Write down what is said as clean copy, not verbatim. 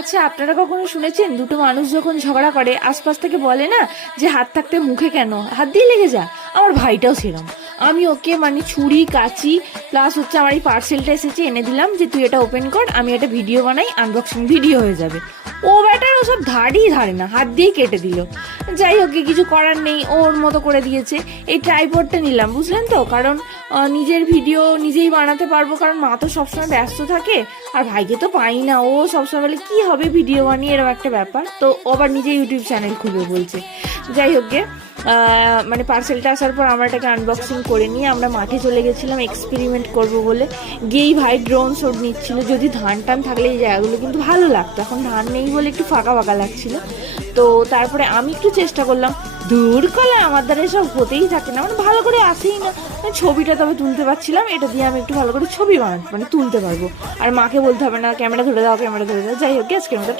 আচ্ছা, আপনারা কখনো শুনেছেন দুটো মানুষ যখন ঝগড়া করে আশপাশ থেকে বলে না যে হাত থাকতে মুখে কেন, হাত দিয়ে লেগে যা? আমার ভাইটাও সেরম। আমি ওকে মানে ছুরি কাঁচি প্লাস হচ্ছে আমার এই পার্সেলটা এসেছে এনে দিলাম যে তুই এটা ওপেন কর, আমি একটা ভিডিও বানাই, আনবক্সিং ভিডিও হয়ে যাবে। ও ব্যাটার ওসব ধারই ধারে না, হাত দিয়ে কেটে দিল। যাই হোক, কিছু করার নেই, ও ওর মতো করে দিয়েছে। এই ট্রাইপডটা নিলাম বুঝলেন তো, কারণ নিজের ভিডিও নিজেই বানাতে পারবো, কারণ মা তো সবসময় ব্যস্ত থাকে আর ভাইকে তো পাই না। ও সবসময় বলে কি হবে ভিডিও বানিয়ে, এরকম একটা ব্যাপার। তো ও আবার নিজে ইউটিউব চ্যানেল খুলবে বলছে। যাই হোক গে, মানে পার্সেলটা আসার পর আমরা এটাকে আনবক্সিং করে নিয়ে আমরা মাঠে চলে গেছিলাম এক্সপেরিমেন্ট করব বলে। গিয়েই ভাই ড্রোন শট নিচ্ছিল। যদি ধান টান থাকলে এই জায়গাগুলো কিন্তু ভালো লাগতো, এখন ধান নেই বলে একটু ফাঁকা ফাঁকা লাগছিল। তো তারপরে আমি একটু চেষ্টা করলাম, দূর কলা আমার দ্বারা এসব হতেই থাকে না, মানে ভালো করে আসেই না। ছবিটা তবে তুলতে পারছিলাম, এটা দিয়ে আমি একটু ভালো করে ছবি বানাতে মানে তুলতে পারবো, আর মাকে বলতে হবে না ক্যামেরা ধরে দাও ক্যামেরা ধরে দাও। যাই হোক, আজকের মতো